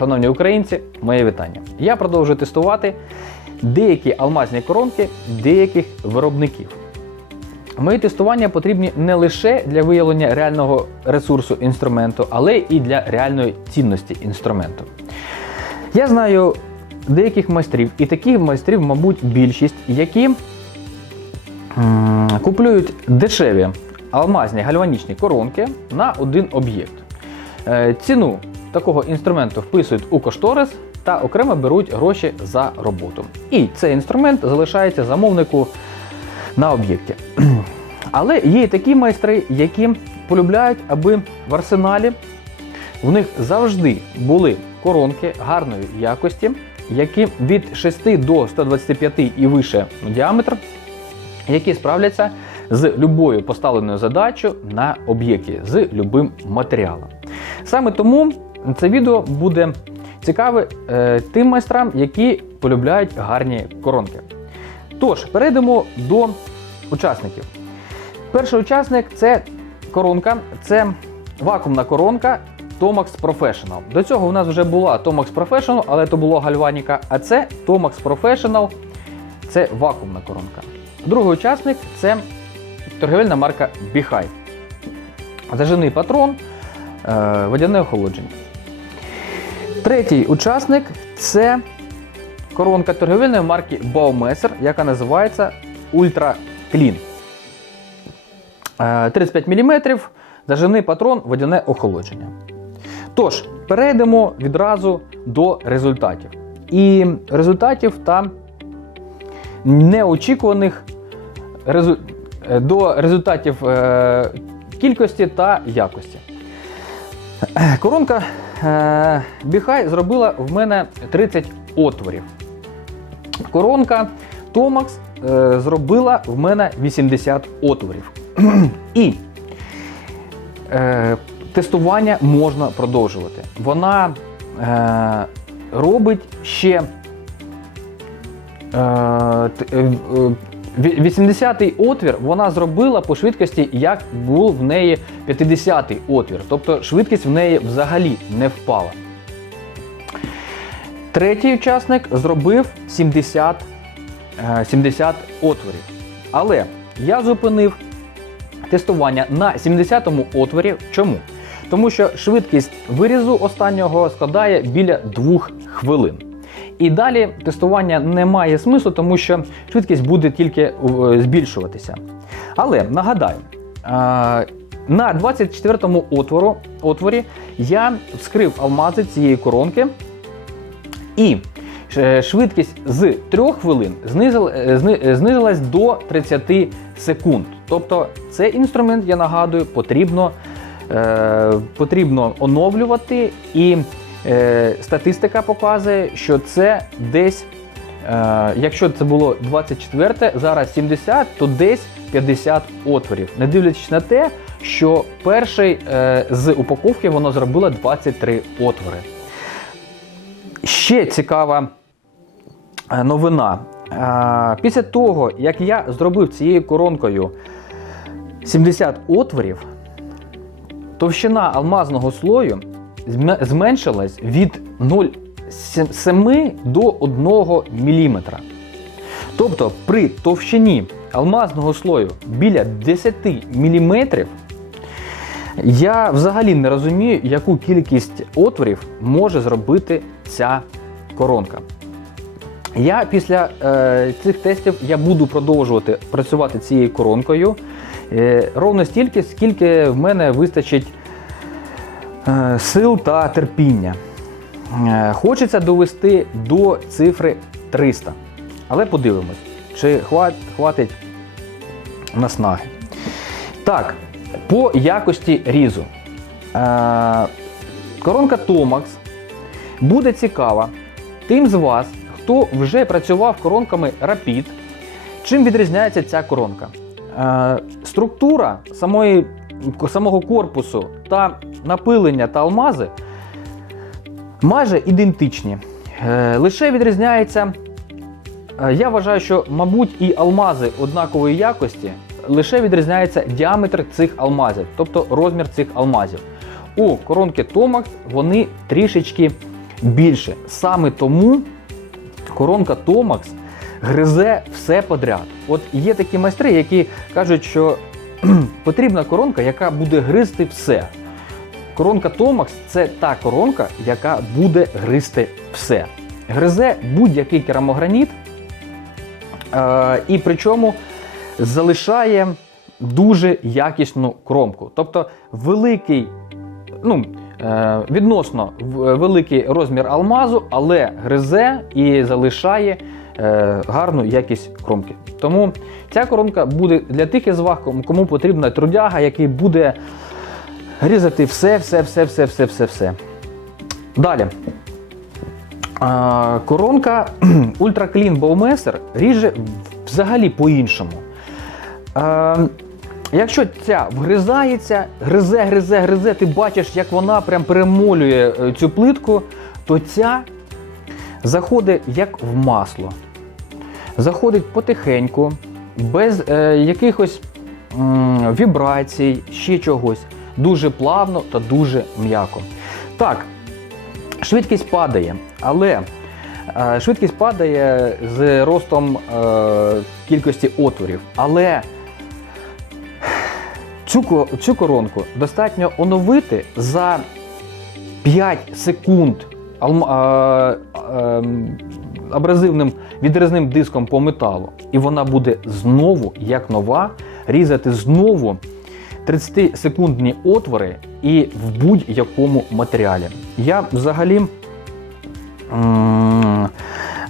шановні українці, моє вітання. Я продовжую тестувати деякі алмазні коронки деяких виробників. Мої тестування потрібні не лише для виявлення реального ресурсу інструменту, але і для реальної цінності інструменту. Я знаю деяких майстрів, і таких майстрів, мабуть, більшість, які куплюють дешеві алмазні гальванічні коронки на один об'єкт. Е, Ціну такого інструменту вписують у кошторис та окремо беруть гроші за роботу. І цей інструмент залишається замовнику на об'єкті. Але є і такі майстри, які полюбляють, аби в арсеналі в них завжди були коронки гарної якості, які від 6 до 125 і вище діаметр, які справляться з любою поставленою задачею на об'єкті, з любим матеріалом. Саме тому це відео буде цікаве е, тим майстрам, які полюбляють гарні коронки. Тож, перейдемо до учасників. Перший учасник це коронка, це вакуумна коронка Tomax Professional. До цього у нас вже була Tomax Professional, але то було гальваніка, а це Tomax Professional, це вакуумна коронка. Другий учасник це торговельна марка Beehive. Заживний патрон, е, водяне охолодження. Третій учасник це коронка торговельної марки Baumesser, яка називається Ultra Clean. Е, 35 мм, заживний патрон, водяне охолодження. Тож, перейдемо відразу до результатів. І результатів та неочікуваних е, до результатів е, кількості та якості. Коронка е, Біхай зробила в мене 30 отворів. Коронка Tomax е, зробила в мене 80 отворів. І е, тестування можна продовжувати. Вона робить ще 80-й отвір вона зробила по швидкості, як був в неї 50-й отвір. Тобто швидкість в неї взагалі не впала. Третій учасник зробив 70, е, 70 отворів. Але я зупинив тестування на 70-му отворі. Чому? Тому що швидкість вирізу останнього складає біля 2 хвилин. І далі тестування не має смислу, тому що швидкість буде тільки е, збільшуватися. Але нагадаю, е, на 24-му отвору, отворі я вскрив алмази цієї коронки, і е, швидкість з 3 хвилин знизила- зни- знизилась до 30 секунд. Тобто цей інструмент, я нагадую, потрібно, потрібно оновлювати, і статистика показує, що це десь, е, якщо це було 24, зараз 70, то десь 50 отворів. Не дивлячись на те, що перший е, з упаковки воно зробило 23 отвори. Ще цікава е, новина. Е, Після того, як я зробив цією коронкою 70 отворів, товщина алмазного слою зменшилась від 0,7 до 1 мм. Тобто при товщині алмазного слою біля 10 мм я взагалі не розумію, яку кількість отворів може зробити ця коронка. Я після е, цих тестів я буду продовжувати працювати цією коронкою е, ровно стільки, скільки в мене вистачить сил та терпіння. Е, хочеться довести до цифри 300. Але подивимось, чи хват, хватить наснаги. Так, по якості різу. Е, коронка Tomax буде цікава тим з вас, хто вже працював коронками Rapid. Чим відрізняється ця коронка? Е, структура самої, самого корпусу та напилення та алмази майже ідентичні. Е, лише відрізняється Е, Я вважаю, що, мабуть, і алмази однакової якості, лише відрізняється діаметр цих алмазів, тобто розмір цих алмазів. У коронки Tomax вони трішечки більше. Саме тому коронка Tomax гризе все подряд. От є такі майстри, які кажуть, що потрібна коронка, яка буде гризти все. Коронка Tomax це та коронка, яка буде гризти все. Гризе будь-який керамограніт, е, і причому залишає дуже якісну кромку. Тобто великий, ну, е, відносно великий розмір алмазу, але гризе і залишає е, гарну якість кромки. Тому ця коронка буде для тих із вас, кому потрібна трудяга, який буде різати все, все, все, все, все, все, все. Далі. Коронка Ultra Clean Bowmaster ріже взагалі по-іншому. Якщо ця вгризається, гризе, гризе, гризе, ти бачиш, як вона прям перемолює е, цю плитку, то ця заходить як в масло. Заходить потихеньку, без е, якихось вібрацій, ще чогось. Дуже плавно та дуже м'яко. Так, швидкість падає, але е, швидкість падає з ростом е, кількості отворів. Але цю, коронку достатньо оновити за 5 секунд е, абразивним відризним диском по металу, і вона буде знову, як нова, різати знову 30-секундні отвори і в будь-якому матеріалі. Я взагалі.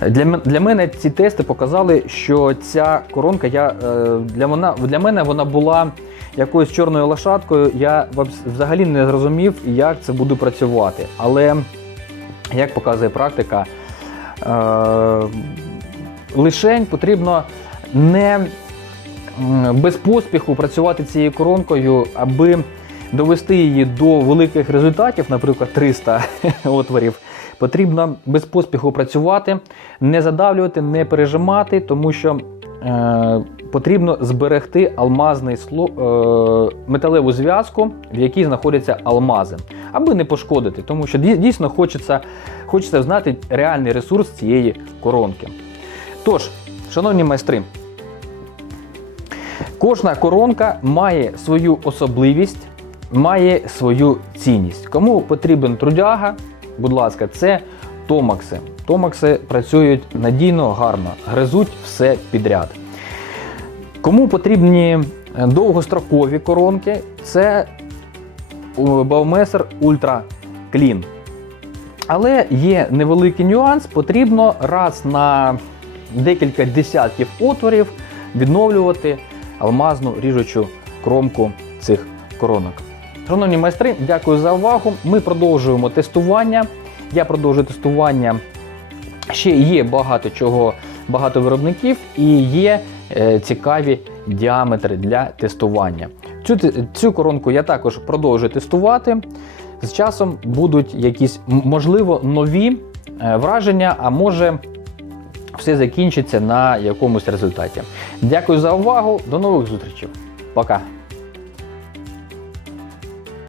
Для, для мене ці тести показали, що ця коронка, я, е, для, вона, для мене вона була якоюсь чорною лошадкою. Я взагалі не зрозумів, як це буде працювати. Але, як показує практика, е, лишень потрібно не без поспіху працювати цією коронкою, аби довести її до великих результатів, наприклад, 300 отворів. Потрібно без поспіху працювати, не задавлювати, не пережимати, тому що е, потрібно зберегти алмазний сло, е, металеву зв'язку, в якій знаходяться алмази, аби не пошкодити, тому що дійсно хочеться, хочеться знати реальний ресурс цієї коронки. Тож, шановні майстри, Кожна коронка має свою особливість, має свою цінність. Кому потрібен трудяга, будь ласка, це томакси. Томакси працюють надійно, гарно, гризуть все підряд. Кому потрібні е, довгострокові коронки, це Baumesser Ultra Clean. Але є невеликий нюанс, потрібно раз на декілька десятків отворів відновлювати алмазну ріжучу кромку цих коронок. Шановні майстри, дякую за увагу. Ми продовжуємо тестування. Я продовжую тестування. Ще є багато чого, багато виробників і є е, цікаві діаметри для тестування. Цю, цю коронку я також продовжую тестувати. З часом будуть якісь, можливо, нові е, враження, а може все закінчиться на якомусь результаті. Дякую за увагу. До нових зустрічей. Пока.